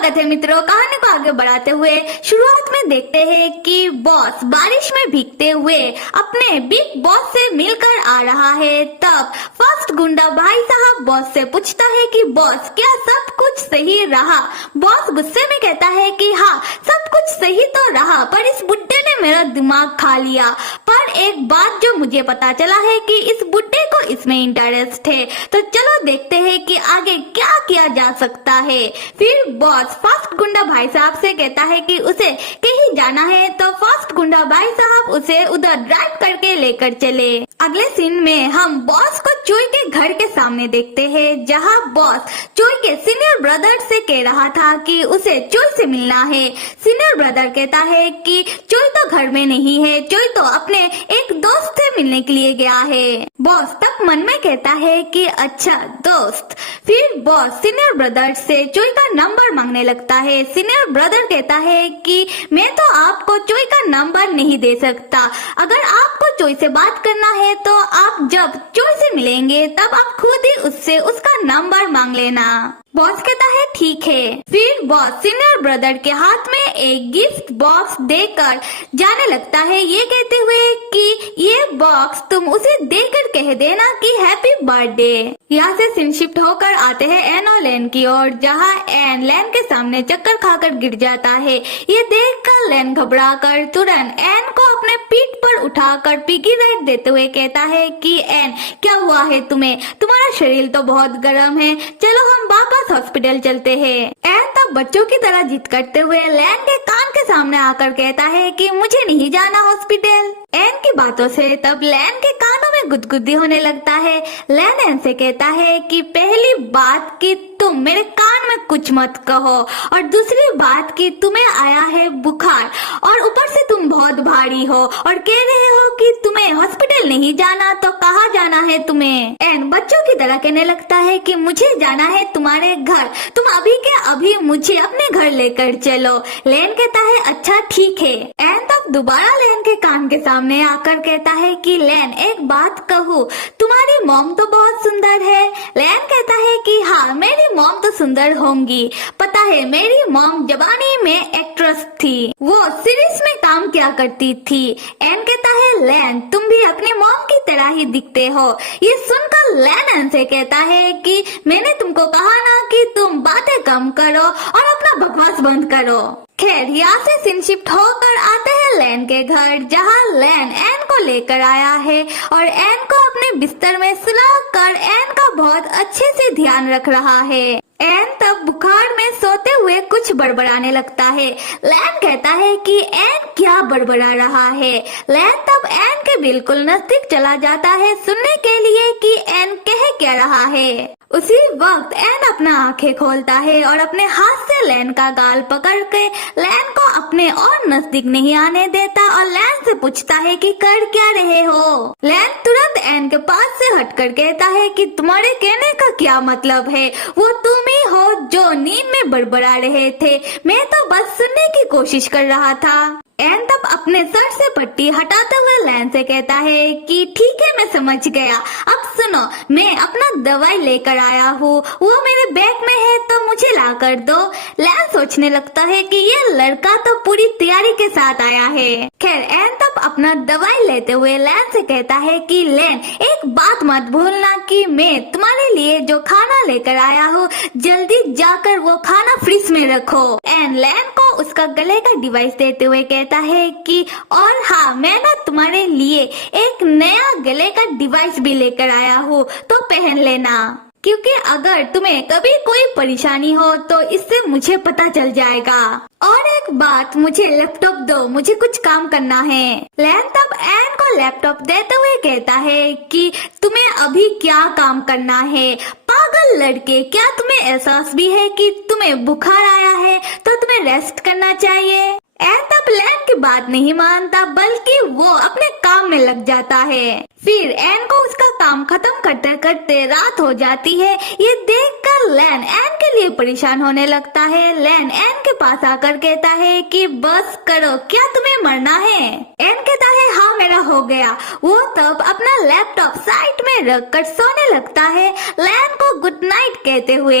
स्वागत है मित्रों। कहानी को आगे बढ़ाते हुए शुरुआत में देखते हैं कि बॉस बारिश में भीगते हुए अपने बिग बॉस से मिलकर आ रहा है। तब फर्स्ट गुंडा भाई साहब बॉस से पूछता है कि बॉस क्या सब कुछ सही रहा। बॉस गुस्से में कहता है कि हाँ सब कुछ सही तो रहा, पर इस बुड्ढे ने मेरा दिमाग खा लिया। पर एक बात जो मुझे पता चला है कि इस बुड्ढे को इसमें इंटरेस्ट है, तो चलो देखते हैं कि आगे क्या किया जा सकता है। फिर बॉस फर्स्ट गुंडा भाई साहब से कहता है कि उसे कहीं जाना है, तो फर्स्ट गुंडा भाई साहब उसे उधर ड्राइव करके लेकर चले। अगले सीन में हम बॉस को चोई के घर के सामने देखते हैं, जहां बॉस चोई के सीनियर ब्रदर से कह रहा था कि उसे चोई से मिलना है। सीनियर ब्रदर कहता है कि चोई तो घर में नहीं है, चोई तो अपने एक दोस्त से मिलने के लिए गया है। बॉस तब मन में कहता है कि अच्छा दोस्त। फिर बॉस सीनियर ब्रदर से चोई का नंबर मांगने लगता है। सीनियर ब्रदर कहता है कि मैं तो आपको चोई का नंबर नहीं दे सकता। अगर आपको चोई से बात करना है तो आप जब चोई से मिलेंगे तब आप खुद ही उससे उसका नंबर मांग लेना। बॉस कहता है ठीक है। फिर बॉस सीनियर ब्रदर के हाथ में एक गिफ्ट बॉक्स देकर जाने लगता है, ये कहते हुए कि ये बॉक्स तुम उसे देकर कह देना कि हैप्पी बर्थडे। यहाँ से सीन शिफ्ट होकर आते हैं एन और लैन की ओर, जहाँ एन लैन के सामने चक्कर खाकर गिर जाता है। ये देखकर लैन घबराकर तुरंत एन को अपने पीठ पर उठाकर पिगी राइड देते हुए कहता है कि एन क्या हुआ है तुम्हें, तुम्हारा शरीर तो बहुत गर्म है, चलो हम वापस हॉस्पिटल चलते हैं। एन तब बच्चों की तरह जिद करते हुए लैन के कान के सामने आकर कहता है कि मुझे नहीं जाना हॉस्पिटल। एन की बातों से तब लैन के कानों में गुदगुदी होने लगता है। लैन एन से कहता है कि पहली बात कि तुम मेरे कान में कुछ मत कहो, और दूसरी बात कि तुम्हें आया है बुखार, और ऊपर से तुम बहुत भारी हो और कह रहे हो कि तुम्हें हॉस्पिटल नहीं जाना, तो कहाँ जाना है तुम्हें। एन बच्चों की तरह कहने लगता है कि मुझे जाना है तुम्हारे घर, तुम अभी के अभी मुझे अपने घर लेकर चलो। लैन कहता है अच्छा ठीक है। एन तब दोबारा लैन के कान के सामने आकर कहता है कि लैन एक बात कहूँ, तुम्हारी मॉम तो बहुत सुंदर है। लैन कहता है कि हाँ मेरी मॉम तो सुंदर होंगी, पता है मेरी मॉम जवानी में एक्ट्रेस थी, वो सीरीज में काम किया करती थी। एन कहता है लैन तुम भी अपनी मॉम की तरह ही दिखते हो। ये सुनकर लैन एन से कहता है कि मैंने तुमको कहा ना कि तुम बातें कम करो और अपना बकवास बंद करो। खैर यहाँ से सीन शिफ्ट होकर आते हैं लैन के घर, जहाँ लैन एन को लेकर आया है और एन को अपने बिस्तर में सुलाकर एन का बहुत अच्छे से ध्यान रख रहा है। एन तब बुखार में सोते हुए कुछ बड़बड़ाने लगता है। लैन कहता है कि एन क्या बड़बड़ा रहा है। लैन तब एन के बिल्कुल नजदीक चला जाता है सुनने के लिए कि एन कह क्या रहा है। उसी वक्त एन अपना आंखें खोलता है और अपने हाथ से लैन का गाल पकड़ के लैन को अपने और नजदीक नहीं आने देता और लैन से पूछता है कि कर क्या रहे हो। लैन तुरंत एन के पास से हटकर कहता है कि तुम्हारे कहने का क्या मतलब है, वो तुम ही हो जो नींद में बड़बड़ा रहे थे, मैं तो बस सुनने की कोशिश कर रहा था। एन तब अपने सर से पट्टी हटाते हुए लैन से कहता है कि ठीक है मैं समझ गया, अब सुनो मैं अपना दवाई लेकर आया हूँ, वो मेरे बैग में है तो मुझे ला कर दो। लैन सोचने लगता है कि ये लड़का तो पूरी तैयारी के साथ आया है। खैर एन तब अपना दवाई लेते हुए लैन से कहता है कि लैन एक बात मत भूलना कि मैं तुम्हारे लिए जो खाना लेकर आया हूँ जल्दी जाकर वो खाना फ्रिज में रखो। एन लैन को उसका गले का डिवाइस देते हुए कहता है कि और हाँ मैं ना तुम्हारे लिए एक नया गले का डिवाइस भी लेकर आया हूँ, तो पहन लेना, क्योंकि अगर तुम्हें कभी कोई परेशानी हो तो इससे मुझे पता चल जाएगा। और एक बात, मुझे लैपटॉप दो, मुझे कुछ काम करना है। लैन तब एन को लैपटॉप देते हुए कहता है कि तुम्हें अभी क्या काम करना है, पागल लड़के, क्या तुम्हें एहसास भी है कि तुम्हें बुखार आया है तो तुम्हें रेस्ट करना चाहिए। एन तब लैन की बात नहीं मानता बल्कि वो अपने काम में लग जाता है। फिर एन को उसका काम खत्म करते करते रात हो जाती है। ये देखकर लैन एन के लिए परेशान होने लगता है। लैन एन के पास आकर कहता है कि बस करो, क्या तुम्हें मरना है? एन कहता है हाँ मेरा हो गया। वो तब अपना लैपटॉप साइड में रखकर सोने लगता है, लैन को गुड नाइट कहते हुए।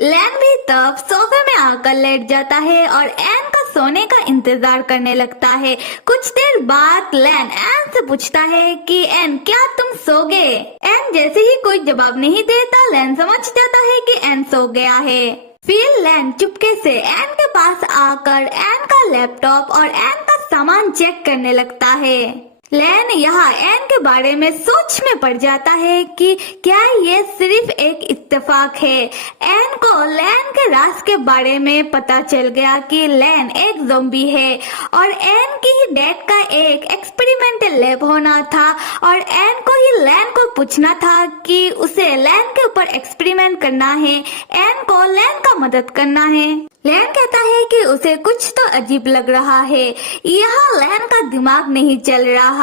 लैन भी तब सोफे में आकर लेट जाता है और एन का सोने का इंतजार करने लगता है। कुछ देर बाद लैन एन से पूछता है कि एन क्या तुम सो गए? एन जैसे ही कोई जवाब नहीं देता, लैन समझ जाता है कि एन सो गया है। फिर लैन चुपके से एन के पास आकर एन का लैपटॉप और एन का सामान चेक करने लगता है। लैन यहाँ एन के बारे में सोच में पड़ जाता है कि क्या ये सिर्फ एक इत्तेफाक है। एन को लैन के राज के बारे में पता चल गया कि लैन एक ज़ॉम्बी है और एन की ही डेथ का एक एक्सपेरिमेंटल लैब होना था और एन को ही लैन को पूछना था कि उसे लैन के ऊपर एक्सपेरिमेंट करना है, एन को लैन का मदद करना है। लैन कहता है कि उसे कुछ तो अजीब लग रहा है। यहाँ लैन का दिमाग नहीं चल रहा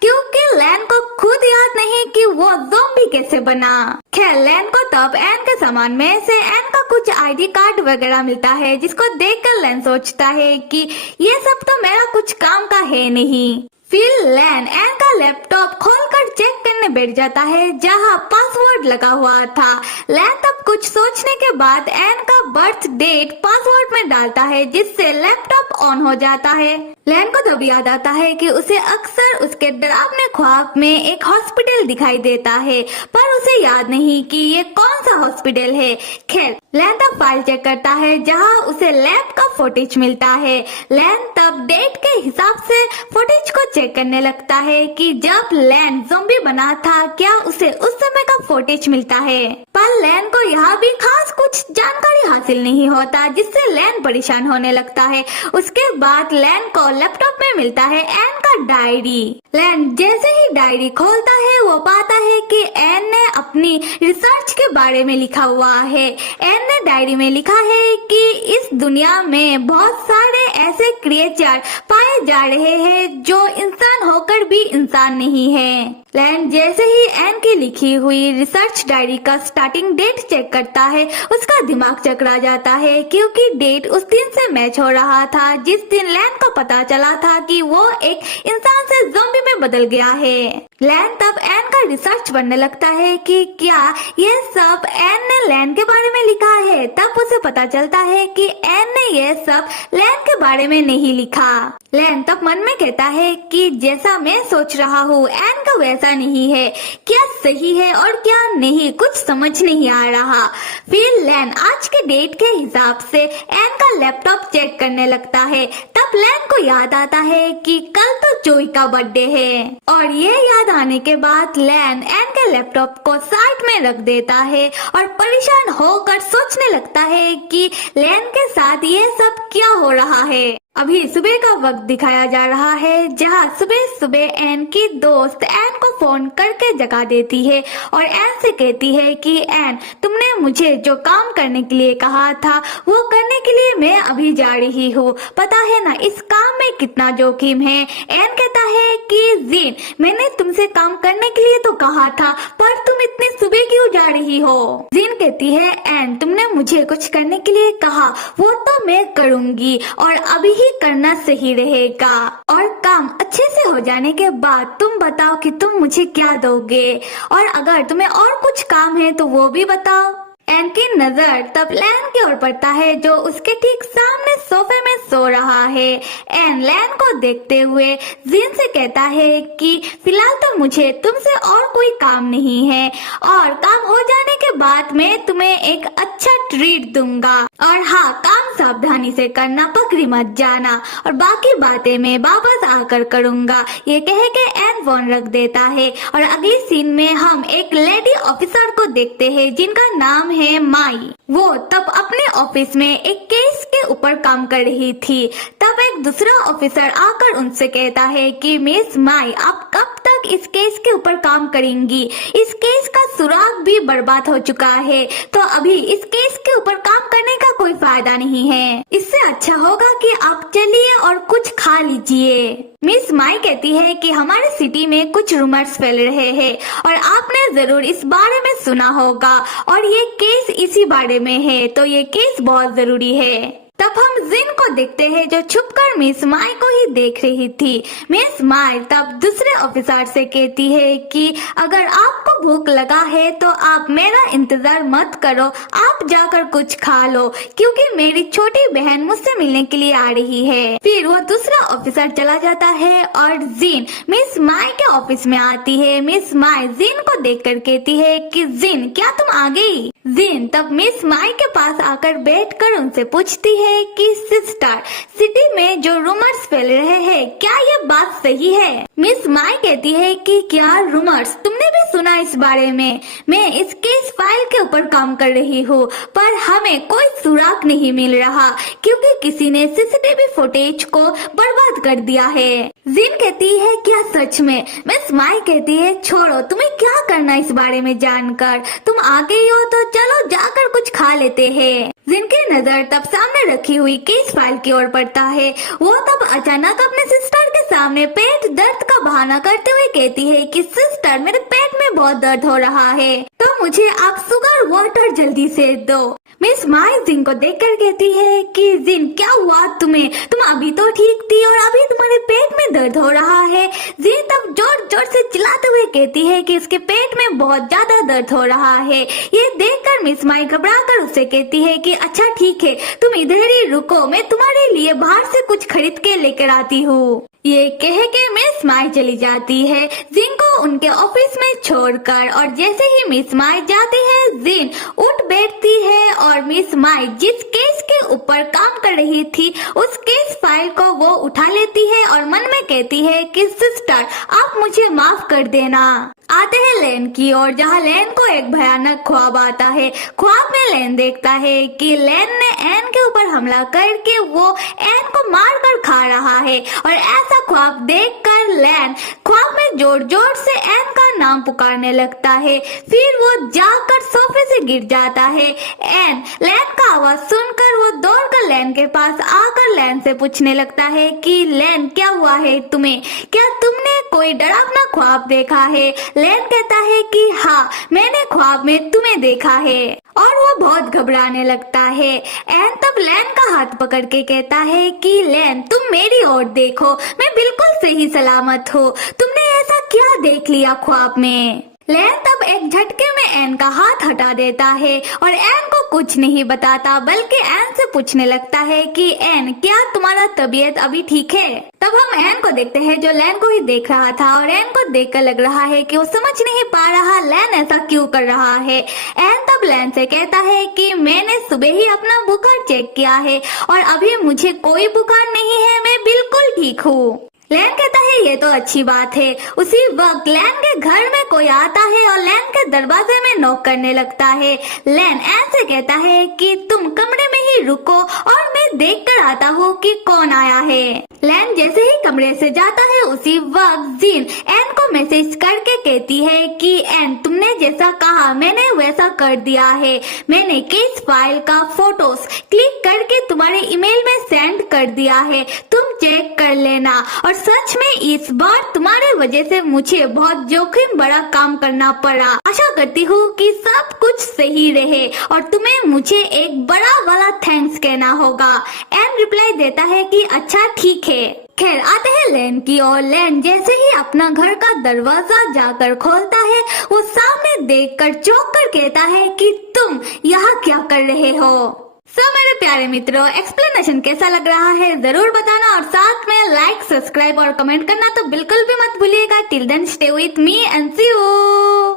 क्योंकि लैन को खुद याद नहीं कि वो ज़ॉम्बी कैसे बना। खैर लैन को तब एन के सामान में से एन का कुछ आईडी कार्ड वगैरह मिलता है, जिसको देखकर लैन सोचता है कि ये सब तो मेरा कुछ काम का है नहीं। फिर लैन एन का लैपटॉप खोलकर चेक करने बैठ जाता है जहां पासवर्ड लगा हुआ था। लैन तब कुछ सोचने के बाद एन का बर्थ डेट पासवर्ड में डालता है, जिससे लैपटॉप ऑन हो जाता है। लैन को तब याद आता है कि उसे अक्सर उसके डरावने ख्वाब में एक हॉस्पिटल दिखाई देता है, पर उसे याद नहीं कि ये कौन सा हॉस्पिटल है। खैर लैन तब फाइल चेक करता है जहां उसे लैब का फुटेज मिलता है। लैन तब डेट के हिसाब से फुटेज को चेक करने लगता है कि जब लैन ज़ॉम्बी बना था क्या उसे उस समय का फुटेज मिलता है। पर लैन को यहाँ भी खास कुछ जानकारी हासिल नहीं होता, जिससे लैन परेशान होने लगता है। उसके बाद लैन को लैपटॉप में मिलता है एन का डायरी। लैन जैसे ही डायरी खोलता है वो पाता है कि एन ने अपनी रिसर्च के बारे में लिखा हुआ है। एन ने डायरी में लिखा है कि इस दुनिया में बहुत सारे ऐसे क्रिएचर पाए जा रहे हैं जो इंसान होकर भी इंसान नहीं है। लैन जैसे ही एन की लिखी हुई रिसर्च डायरी का स्टार्टिंग डेट चेक करता है, उसका दिमाग चकरा जाता है क्योंकि डेट उस दिन से मैच हो रहा था जिस दिन लैन को पता चला था कि वो एक इंसान से ज़ॉम्बी में बदल गया है। लैन तब एन का रिसर्च बनने लगता है कि क्या ये सब एन ने लैन के बारे में लिखा है। तब उसे पता चलता है कि एन ने ये सब लैन के बारे में नहीं लिखा। लैन तब मन में कहता है कि जैसा मैं सोच रहा हूँ एन का वैसा नहीं है, क्या सही है और क्या नहीं कुछ समझ नहीं आ रहा। फिर लैन आज के डेट के हिसाब से एन का लैपटॉप चेक करने लगता है। तब लैन को याद आता है कि कल तो जोई का बर्थडे है और ये याद आने के बाद लैन एन के लैपटॉप को साइड में रख देता है और परेशान होकर सोचने लगता है कि लैन के साथ ये सब क्या हो रहा है। अभी सुबह का वक्त दिखाया जा रहा है जहां सुबह सुबह एन की दोस्त एन को फोन करके जगा देती है और एन से कहती है कि एन तुमने मुझे जो काम करने के लिए कहा था वो करने के लिए मैं अभी जा रही हूँ। पता है ना इस काम में कितना जोखिम है। एन कहता है कि जीन मैंने तुमसे काम करने के लिए तो कहा था, पर तुम इतनी सुबह क्यों जा रही हो? जीन कहती है एन तुमने मुझे कुछ करने के लिए कहा वो तो मैं करूँगी और अभी करना सही रहेगा और काम अच्छे से हो जाने के बाद तुम बताओ कि तुम मुझे क्या दोगे और अगर तुम्हें और कुछ काम है तो वो भी बताओ। एन की नजर तब लैन की ओर पड़ता है जो उसके ठीक सामने सोफे में सो रहा है। एन लैन को देखते हुए जीन से कहता है कि फिलहाल तो मुझे तुमसे और कोई काम नहीं है और काम हो जाने के बाद मैं तुम्हें एक अच्छा ट्रीट दूंगा और हाँ काम सावधानी से करना, पकड़ी मत जाना और बाकी बातें मैं वापस आकर करूंगा। ये कह के एन फोन रख देता है और अगली सीन में हम एक लेडी ऑफिसर को देखते हैं जिनका नाम है माई। वो तब अपने ऑफिस में एक केस के ऊपर काम कर रही थी। तब एक दूसरा ऑफिसर आकर उनसे कहता है कि मिस माई आप कब तक तक इस केस के ऊपर काम करेंगी। इस केस का सुराग भी बर्बाद हो चुका है, तो अभी इस केस के ऊपर काम करने का कोई फायदा नहीं है। इससे अच्छा होगा कि आप चलिए और कुछ खा लीजिए। मिस माई कहती है कि हमारे सिटी में कुछ रूमर्स फैल रहे हैं और आपने जरूर इस बारे में सुना होगा और ये केस इसी बारे में है, तो ये केस बहुत जरूरी है। तब हम जिन को देखते हैं जो छुपकर मिस माई को ही देख रही थी। मिस माई तब दूसरे ऑफिसर से कहती है कि अगर आपको भूख लगा है तो आप मेरा इंतजार मत करो, आप जाकर कुछ खा लो, क्योंकि मेरी छोटी बहन मुझसे मिलने के लिए आ रही है। फिर वो दूसरा ऑफिसर चला जाता है और जिन मिस माई के ऑफिस में आती है। मिस माई जिन को देखकर कहती है कि जिन, क्या तुम आ गई? जिन तब मिस माई के पास आकर बैठकर उनसे पूछती है कि सिस्टर, सिटी में जो रूमर्स फैल रहे हैं, क्या ये बात सही है? मिस माई कहती है कि क्या रूमर्स, तुमने भी सुना इस बारे में? मैं इस केस फाइल के ऊपर काम कर रही हूँ, पर हमें कोई सुराग नहीं मिल रहा क्योंकि किसी ने सीसीटीवी फुटेज को बर्बाद कर दिया है। जिन कहती है क्या सच में? मिस माई कहती है छोड़ो, तुम्हें क्या करना इस बारे में जानकर, तुम आ गई हो तो चलो जाकर कुछ खा लेते हैं। जिनकी नजर तब सामने रखी हुई केस फाइल की ओर पड़ता है। वो तब अचानक अपने सिस्टर के सामने पेट दर्द का बहाना करते हुए कहती है कि सिस्टर, मेरे पेट में बहुत दर्द हो रहा है, तो मुझे आप शुगर वाटर जल्दी से दो। मिस माई जिन को देखकर कहती है कि जिन, क्या हुआ तुम्हें? तुम अभी तो ठीक थी और अभी तुम्हारे पेट में दर्द हो रहा है। जिन तब जोर जोर से चिल्लाते हुए कहती है कि उसके पेट में बहुत ज्यादा दर्द हो रहा है। ये देखकर मिस माई घबराकर उससे कहती है कि अच्छा ठीक है, तुम इधर ही रुको, मैं तुम्हारे लिए बाहर से कुछ खरीद के लेकर आती हूँ। ये कह के मिस माई चली जाती है जिन को उनके ऑफिस में छोड़कर, और जैसे ही मिस माई जाती है जिन उठ बैठती है और मिस माई जिस केस के ऊपर काम कर रही थी उस केस फाइल को वो उठा लेती है और मन में कहती है कि सिस्टर, आप मुझे माफ कर देना। आते हैं लैन की ओर, जहाँ लैन को एक भयानक ख्वाब आता है। ख्वाब में लैन देखता है कि लैन ने एन के ऊपर हमला करके वो एन को मार कर खा रहा है, और ऐसा ख्वाब देखकर लैन ख्वाब में जोर जोर से एन का नाम पुकारने लगता है। फिर वो जाकर सोफे से गिर जाता है। एन लैन का आवाज सुनकर वो दौड़कर लैन के पास आकर लैन से पूछने लगता है कि लैन, क्या हुआ है तुम्हें? क्या तुमने कोई डरावना ख्वाब देखा है? लैन कहता है कि हाँ, मैंने ख्वाब में तुम्हें देखा है, और वो बहुत घबराने लगता है। एन तब लैन का हाथ पकड़ के कहता है कि लैन, तुम मेरी ओर देखो, मैं बिल्कुल सही सलामत हूँ, तुमने ऐसा क्या देख लिया ख्वाब में? लैन तब एक झटके में एन का हाथ हटा देता है और एन को कुछ नहीं बताता, बल्कि एन से पूछने लगता है कि एन, क्या तुम्हारा तबीयत अभी ठीक है? तब हम एन को देखते हैं जो लैन को ही देख रहा था, और एन को देखकर लग रहा है कि वो समझ नहीं पा रहा लैन ऐसा क्यों कर रहा है। एन तब लैन से कहता है कि मैंने सुबह ही अपना बुखार चेक किया है और अभी मुझे कोई बुखार नहीं है, मैं बिल्कुल ठीक हूँ। लैन कहता है ये तो अच्छी बात है। उसी वक्त लैन के घर में कोई आता है और लैन के दरवाजे में नॉक करने लगता है। लैन ऐसे कहता है कि तुम कमरे में ही रुको और मैं देख कर आता हूँ कि कौन आया है। लैन जैसे ही कमरे से जाता है उसी वक्त जिन एन को मैसेज करके कहती है कि एन, तुमने जैसा कहा मैंने वैसा कर दिया है। मैंने केस फाइल का फोटोज क्लिक करके तुम्हारे ईमेल में सेंड कर दिया है, तुम चेक कर लेना। और सच में इस बार तुम्हारे वजह से मुझे बहुत जोखिम बड़ा काम करना पड़ा। आशा करती हूँ कि सब कुछ सही रहे और तुम्हें मुझे एक बड़ा वाला थैंक्स कहना होगा। एन रिप्लाई देता है कि अच्छा ठीक है। खैर आते हैं लैन की और लैन जैसे ही अपना घर का दरवाजा जाकर खोलता है वो सामने देखकर चौंक कर कहता है कि तुम यहाँ क्या कर रहे हो। मेरे प्यारे मित्रों, एक्सप्लेनेशन कैसा लग रहा है जरूर बताना, और साथ में लाइक, सब्सक्राइब और कमेंट करना तो बिल्कुल भी मत भूलिएगा। Till then stay with me and see you.